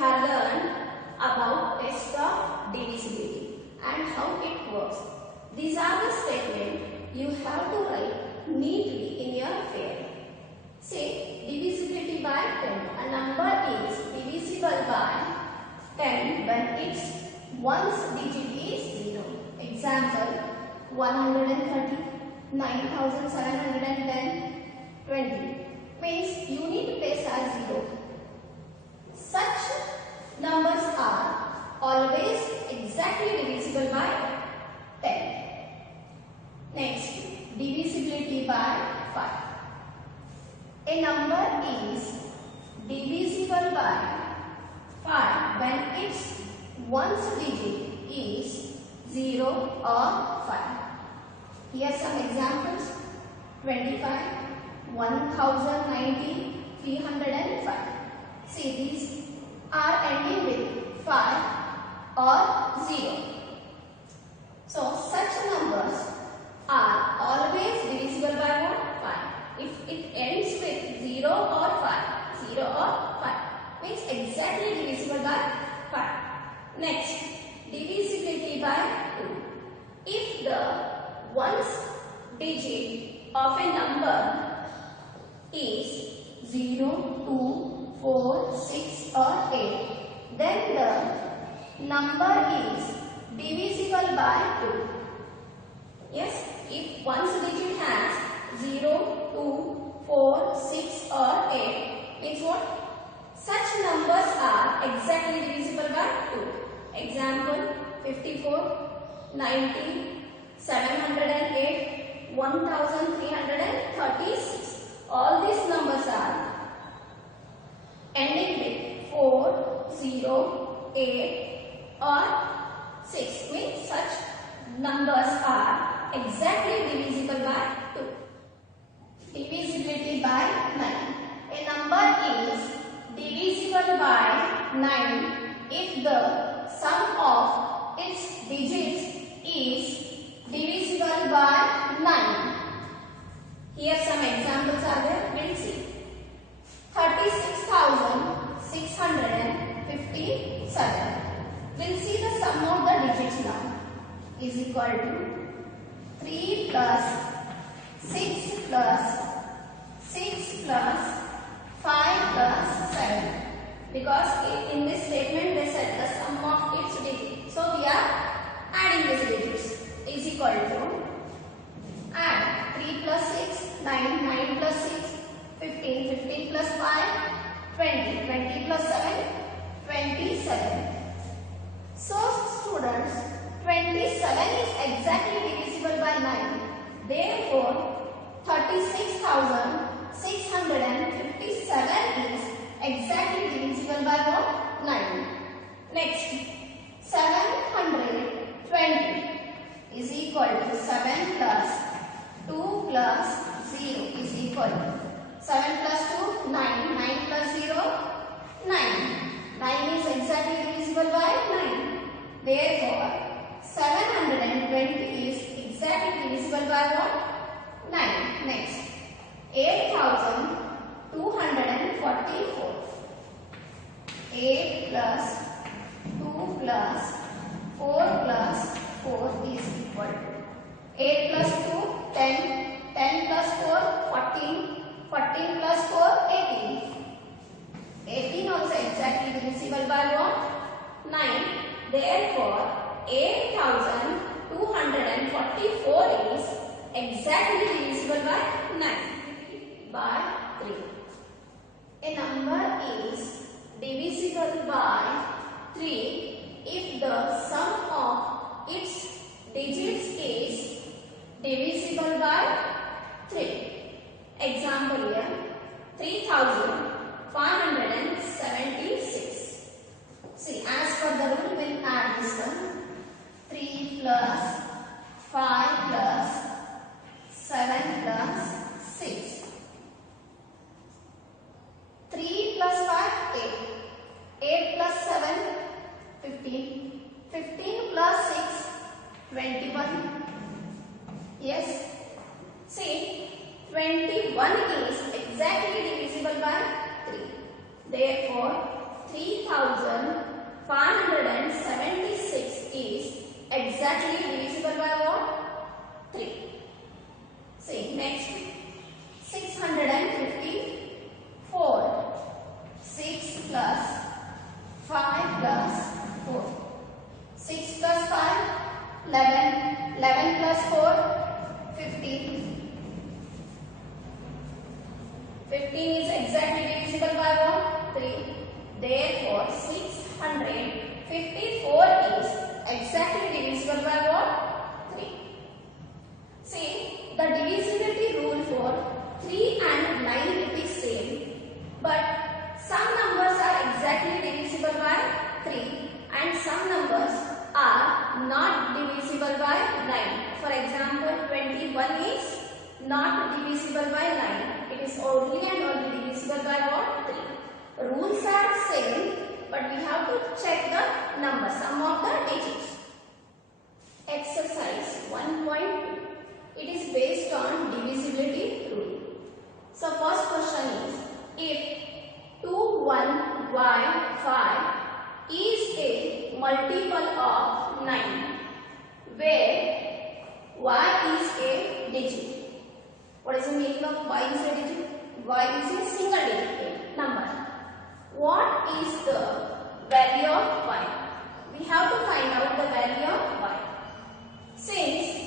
have learned about test of divisibility and how it works. These are the statements you have to write neatly in your fair. Say divisibility by 10. A number is divisible by 10 when its ones digit is 0. Example 130, 9710, 20. Means you need to place as 0. Such numbers are always exactly divisible by 10. Next, divisibility by 5. A number is divisible by 5 when its ones digit is 0 or 5. Here some examples: 25, 1090, 305. See, these are ending with 5 or 0. So such numbers are always divisible by what? 5. If it ends with 0 or 5, 0 or 5 means exactly divisible by 5. Next, divisibility by 2. If the ones digit of a number is 0, 2, 4, 6 or 8, then the number is divisible by 2. Yes, if ones digit has 0, 2, 4, 6 or 8 means what? Such numbers are exactly divisible by 2. Example 54, 90, 708, 1336. All these numbers are ending with 4, 0, 8 or 6. Means such numbers are exactly divisible by 2. Divisibility by 9. A number is divisible by 9 if the sum of its digits is divisible by 9. Here some examples are there. We'll see. 36,657. We'll see the sum of the digits now is equal to 3 plus 6 plus 6 plus 5 plus 7. Because in this statement they said the sum of its digits. So we are adding these digits is equal to, add 3 plus 6, 9, 9 plus 6, 15, 15 plus 5, 20, 20 plus 7, 27. So students, 27 is exactly divisible by 9. Therefore, 36,657 is exactly divisible by what? 9. Next, 720 is equal to 7 plus 2 plus 0 is equal to 7 plus 2, 9, 9 plus 0, 9. 9 is exactly divisible by 9. Therefore, 720 is exactly divisible by what? 9. Next, 8,244. 8 plus 2 plus 4 plus 4 is equal to 8 plus 2, 10, 10 plus 4, 14, 14 plus 4, 18. 18 also exactly divisible by what? 9. Therefore, 8,244 is exactly divisible by 9 by 3. A number is divisible by 3 if the sum of its digits is divisible by 3. Example here, 3,576. See, as per the rule, we'll add this one. 3 plus 5 plus 7 plus 6. 3 plus 5, 8. 8 plus 7, 15. 15 plus 6, 21. Yes. See, 21 is exactly divisible by 3. Therefore, 3576 is exactly divisible by what? 3. See, next 654. 6 plus 5 plus 4. 6 plus 5, 11. 11 plus 4, 15. 15 is exactly divisible by what? 3. Therefore, 654 is exactly divisible by what? 3. See, the divisibility rule for 3 and 9 it is same, but some numbers are exactly divisible by 3 and some numbers are not divisible by 9. For example, 21 is not divisible by 9. It is only and only divisible by what? 3. Rules are same, but we have to check the number, sum of the digits. Exercise 1.2. It is based on divisibility rule. So first question is, if 21y5 is a multiple of 9, where y is a digit. What is the meaning of y is a digit? Y is a single digit number. What is the value of y? We have to find out the value of y. Since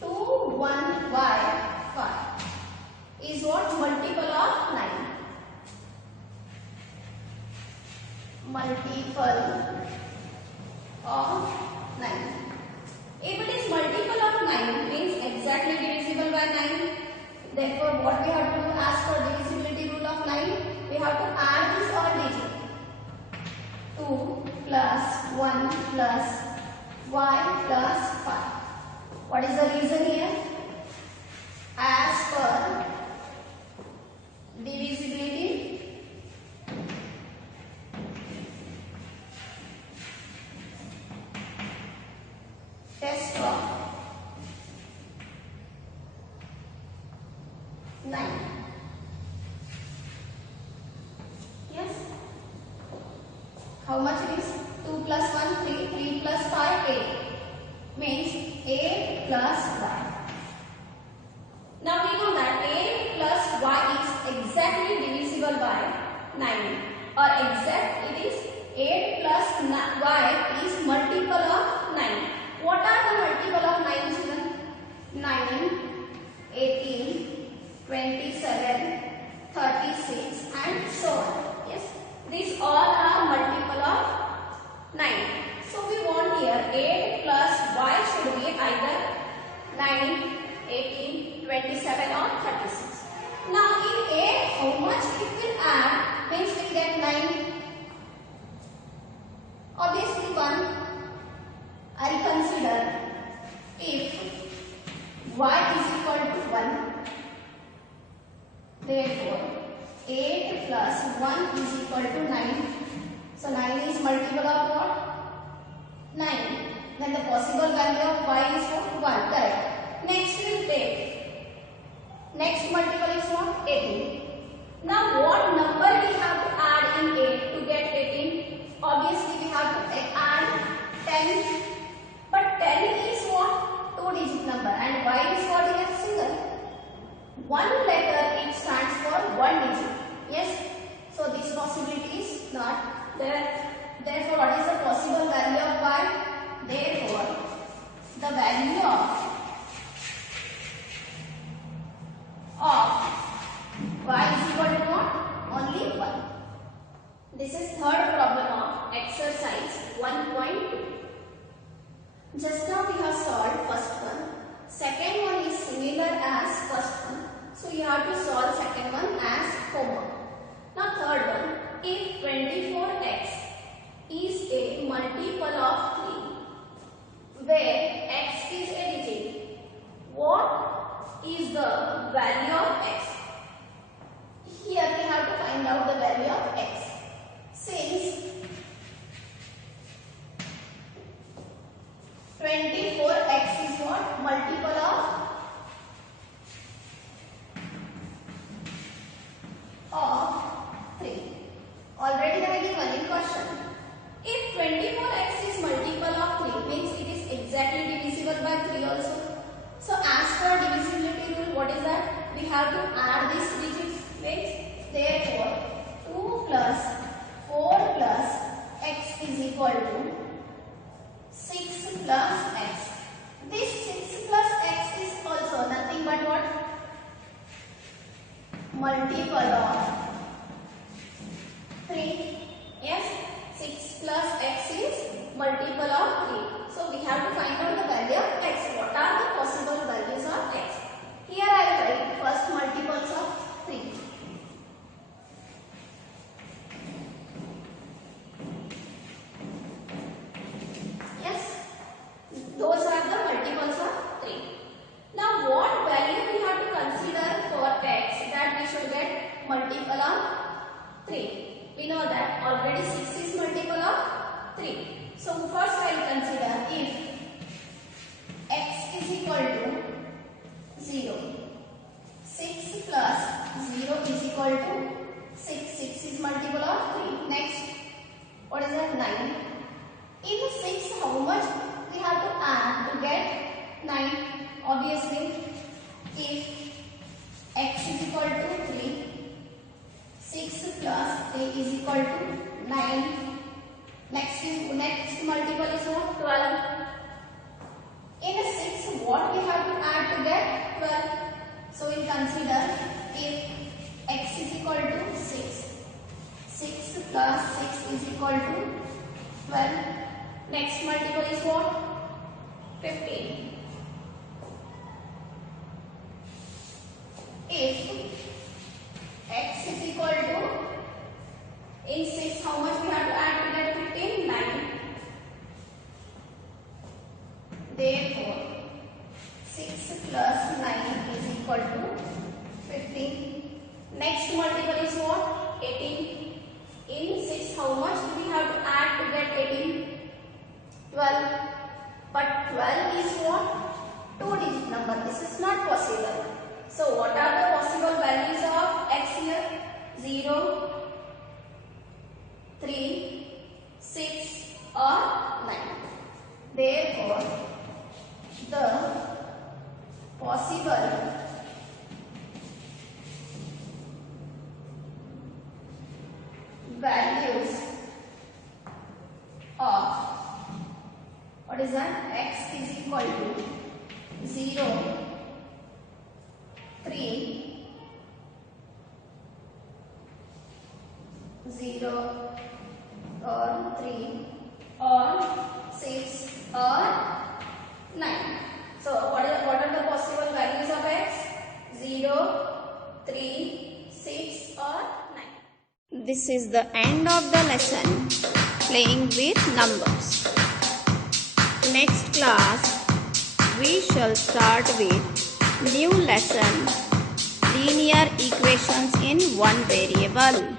21y5 is what? Multiple of 9. Multiple of 9. If it is multiple of 9, means exactly divisible by 9. Therefore, what we have to do as for divisibility rule of 9? We have to add this all digit. 2 plus 1 plus y plus 5. What is the reason here? As per divisibility test of 9. Yes. How much it is? 2 plus 1, 3. 3 plus 5, 8. Means 8 plus y. Now we know that 8 plus y is exactly divisible by 9. Or exact, it is 8 plus y is multiple of 9. What are the multiple of 9, children? 9, 18, 27, 36 and so on. Yes, these all are multiple of 9. So we want here 8 plus y should be either 9, 18, 27 or 36. Now in 8 how much it will add? Means we get 9. Obviously 1. I'll consider if y is equal to 1. Therefore 8 plus 1 is equal to 9. So 9 is multiple of what? 9. Then the possible value of y is what? 1. Correct. Next we will take. Next multiple is what? 18. Now what number we have to add in 8 to get 18? Obviously we have to add 10. But 10 is what? 2-digit number and y is what? Is single. One letter it stands for 1 digit. Yes. So this possibility is not there. Therefore what is the possible value of y? Therefore the value of y is equal to what? Only 1. This is third problem of exercise 1.2. Just now we have solved first one. Second one is similar as first one. So you have to solve second one as homework. Now third one. If 24x is a multiple of 3, where x is a digit, what is the value of x? Here we have to find out the value of x. Since 24x is what? Multiple of we have to add these digits with. Therefore, 2 plus 4 plus x is equal to 6 plus x. This 6 plus x is also nothing but what? Multiple of 3. Yes, 6 plus x is multiple of 3. So we have to find out the value of x. What are the possible values of x? Here I will write first multiples of 3. Yes, those are the multiples of 3. Now what value we have to consider for x that we should get multiple of 3? We know that already 6 is multiple of 3. So first I will consider if x is equal to 0. 6 plus 0 is equal to 6. 6 is multiple of 3. Next, what is that? 9. In 6, how much we have to add to get 9? Obviously, if x is equal to 3, 6 plus 3 is equal to 9. Next multiple is what? 12. In 6, what we have to add to get 12? So we'll consider if x is equal to 6. 6 plus 6 is equal to 12. Next multiple is what? 15. If x is equal to, in 6 how much we have to add to get 15? 9. Therefore, 6 plus 9 is equal to 15. Next multiple is what? 18. In 6 how much do we have to add to get 18? 12. But 12 is what? 2-digit number. This is not possible. So what are the possible values of x here? 0, 3, 6 or 9. Therefore, the possible values of, what is that? X is equal to 0, 3, 0 or 3 or 6 or 9. So what are the possible values of x? 0, 3, 6 or 9. This is the end of the lesson, playing with numbers. Next class, we shall start with new lesson, linear equations in one variable.